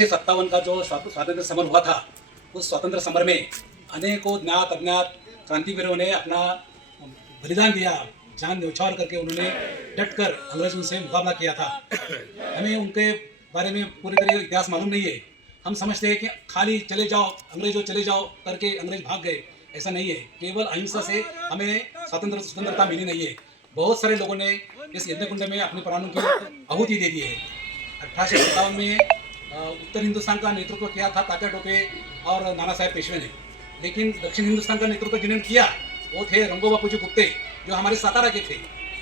1857 का जो स्वातंत्र समर हुआ था, उस स्वातंत्र समर में अनेकों ज्ञात अज्ञात क्रांतिवीरों ने अपना बलिदान दिया, जान न्यौछावर करके उन्होंने डटकर अंग्रेजों से मुकाबला किया था। हमें उनके बारे में पूरी तरह इतिहास मालूम नहीं है। हम समझते हैं कि खाली चले जाओ अंग्रेजों चले जाओ करके अंग्रेज भाग गए, ऐसा नहीं है। केवल अहिंसा से हमें स्वतंत्रता मिली नहीं है। बहुत सारे लोगों ने इस यज्ञ कुंड में अपने प्राणों की आहुति दे दी है। 1857 में उत्तर हिंदुस्तान का नेतृत्व किया था तात्या टोपे और नाना साहेब पेशवे ने, लेकिन दक्षिण हिंदुस्तान का नेतृत्व जिन्होंने किया वो थे रंगो बापूजी गुप्ते, जो हमारे सातारा के थे।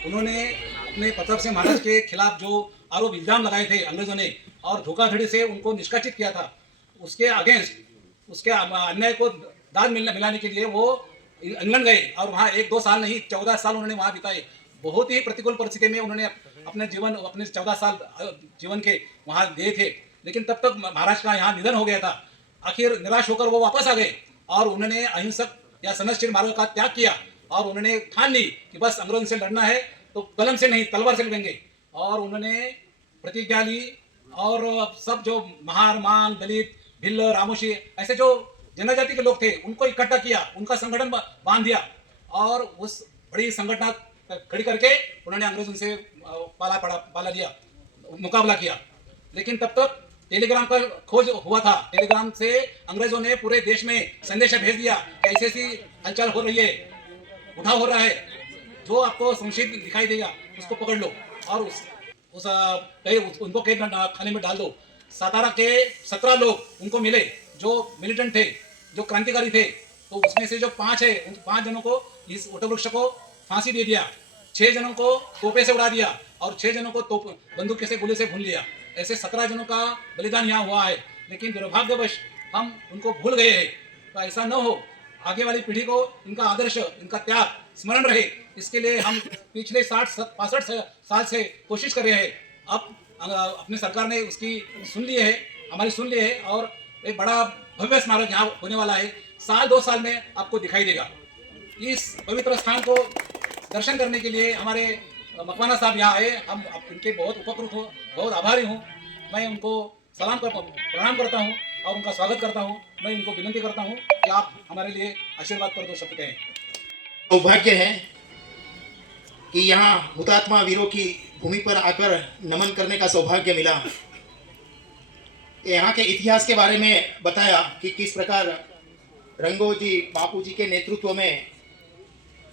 उन्होंने अपने प्रताप सिंह महाराज के खिलाफ जो आरोप इल्जाम लगाए थे अंग्रेजों ने और धोखाधड़ी से उनको निष्कासित किया था, उसके अगेंस्ट उसके अन्याय को दाद मिलाने के लिए वो इंग्लैंड गए और वहाँ 1-2 साल नहीं 14 साल उन्होंने वहाँ बिताए। बहुत ही प्रतिकूल परिस्थिति में उन्होंने अपने 14 साल जीवन के वहाँ दिए थे, लेकिन तब तक महाराज का यहाँ निधन हो गया था। आखिर निराश होकर वो वापस आ गए और उन्होंने अहिंसक या संघर्षशील मार्ग का त्याग किया और उन्होंने ठान ली कि बस अंग्रेजों से लड़ना है तो कलम से नहीं तलवार से लड़ेंगे। और उन्होंने प्रतिज्ञा ली और सब जो महार, मांग, दलित, भिल्ल, रामोशी ऐसे जो जनजाति के लोग थे उनको इकट्ठा किया, उनका संगठन बांध दिया और उस बड़ी संगठन खड़ी करके उन्होंने अंग्रेजों से पाला लिया, मुकाबला किया। लेकिन तब तक टेलीग्राम का खोज हुआ था। टेलीग्राम से अंग्रेजों ने पूरे देश में संदेशा भेज दिया कि ऐसी ऐसी हलचल हो रही है, उठाव हो रहा है, जो आपको संशयित दिखाई देगा उसको पकड़ लो और उनको कैद खाने में डाल दो। सातारा के 17 लोग उनको मिले जो मिलिटेंट थे, जो क्रांतिकारी थे, तो उसमें से जो 5 है उन 5 जनों को इस वटवृक्ष को फांसी दे दिया, 6 जनों को तोपे से उड़ा दिया और 6 जनों को बंदूक से गोली से भून लिया। ऐसे 17 जनों का बलिदान यहाँ हुआ है, लेकिन दुर्भाग्यवश हम उनको भूल गए हैं। तो ऐसा न हो, आगे वाली पीढ़ी को इनका आदर्श, इनका त्याग स्मरण रहे, इसके लिए हम पिछले 60-65 साल से कोशिश कर रहे हैं। अब अपनी सरकार ने उसकी सुन ली है, हमारी सुन ली है और एक बड़ा भव्य स्मारक यहाँ होने वाला है। 1-2 साल में आपको दिखाई देगा। इस पवित्र स्थान को दर्शन करने के लिए हमारे मकवाना साहब यहाँ आए। हम इनके बहुत उपकृत हो, बहुत आभारी हूँ। मैं उनको प्रणाम करता हूँ और उनका स्वागत करता हूँ। मैं उनको विनती करता हूँ कि आप हमारे लिए आशीर्वाद कर 2 शब्द कहें। सौभाग्य है कि यहाँ हुतात्मा वीरों की भूमि पर आकर नमन करने का सौभाग्य मिला। यहाँ के इतिहास के बारे में बताया कि किस प्रकार रंगोजी बापू जी के नेतृत्व में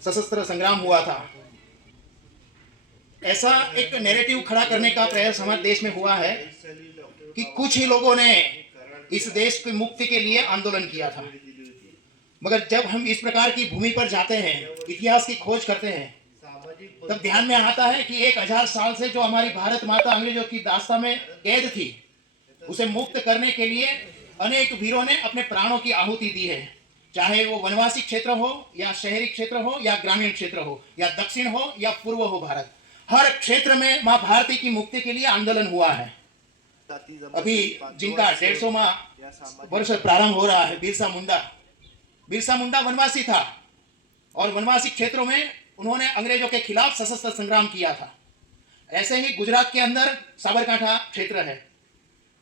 सशस्त्र संग्राम हुआ था। ऐसा एक नैरेटिव खड़ा करने का प्रयास हमारे देश में हुआ है कि कुछ ही लोगों ने इस देश की मुक्ति के लिए आंदोलन किया था, मगर जब हम इस प्रकार की भूमि पर जाते हैं, इतिहास की खोज करते हैं, तब ध्यान में आता है कि 1000 साल से जो हमारी भारत माता अंग्रेजों की दास्ता में कैद थी, उसे मुक्त करने के लिए अनेक वीरों ने अपने प्राणों की आहुति दी है। चाहे वो वनवासी क्षेत्र हो या शहरी क्षेत्र हो या ग्रामीण क्षेत्र हो या दक्षिण हो या पूर्व हो, भारत हर क्षेत्र में माँ भारती की मुक्ति के लिए आंदोलन हुआ है। अभी जिनका 150वां वर्ष प्रारंभ हो रहा है, बिरसा मुंडा वनवासी था और वनवासी क्षेत्रों में उन्होंने अंग्रेजों के खिलाफ सशस्त्र संग्राम किया था। ऐसे ही गुजरात के अंदर साबरकांठा क्षेत्र है।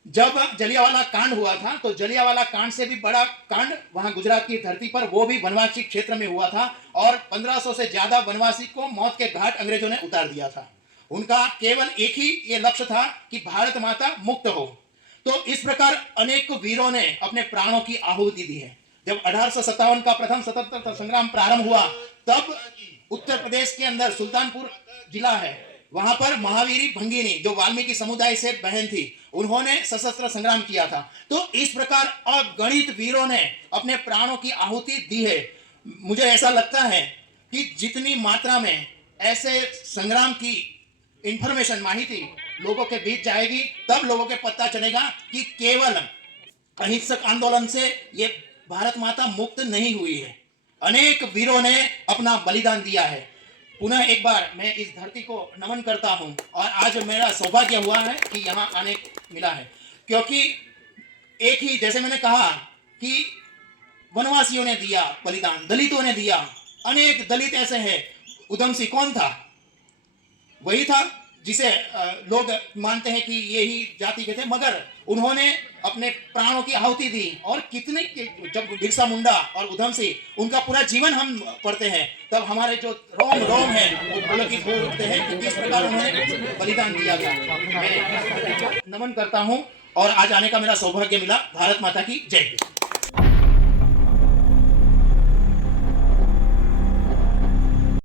जब जलियांवाला कांड हुआ था तो जलियांवाला कांड से भी बड़ा कांड वहां गुजरात की धरती पर वो भी वनवासी क्षेत्र में हुआ था और 1500 से ज्यादा वनवासी को मौत के घाट अंग्रेजों ने उतार दिया था। उनका केवल एक ही ये लक्ष्य था कि भारत माता मुक्त हो। तो इस प्रकार अनेक वीरों ने अपने प्राणों की आहुति दी है। जब 1857 का प्रथम स्वतंत्रता संग्राम प्रारंभ हुआ, तब उत्तर प्रदेश के अंदर सुल्तानपुर जिला है, वहां पर महावीरी भंगिनी जो वाल्मीकि समुदाय से बहन थी, उन्होंने सशस्त्र संग्राम किया था। तो इस प्रकार अगणित वीरों ने अपने प्राणों की आहुति दी है। मुझे ऐसा लगता है कि जितनी मात्रा में ऐसे संग्राम की इंफॉर्मेशन, माहिती लोगों के बीच जाएगी, तब लोगों के पता चलेगा कि केवल अहिंसक आंदोलन से ये भारत माता मुक्त नहीं हुई है। अनेक वीरों ने अपना बलिदान दिया है। पुनः एक बार मैं इस धरती को नमन करता हूं और आज मेरा सौभाग्य हुआ है कि यहाँ आने मिला है, क्योंकि एक ही, जैसे मैंने कहा कि वनवासियों ने दिया बलिदान, दलितों ने दिया, अनेक दलित ऐसे हैं। उधम सिंह कौन था? वही था जिसे लोग मानते हैं कि यही जाति के थे, मगर उन्होंने अपने प्राणों की आहुति दी। और कितने जब बिरसा मुंडा और उधम सिंह उनका पूरा जीवन हम पढ़ते हैं, तब हमारे जो रोम रोम है वो पुलकित हो उठते हैं कि किस प्रकार उन्होंने बलिदान दिया था। मैं नमन करता हूं और आज आने का मेरा सौभाग्य मिला। भारत माता की जय।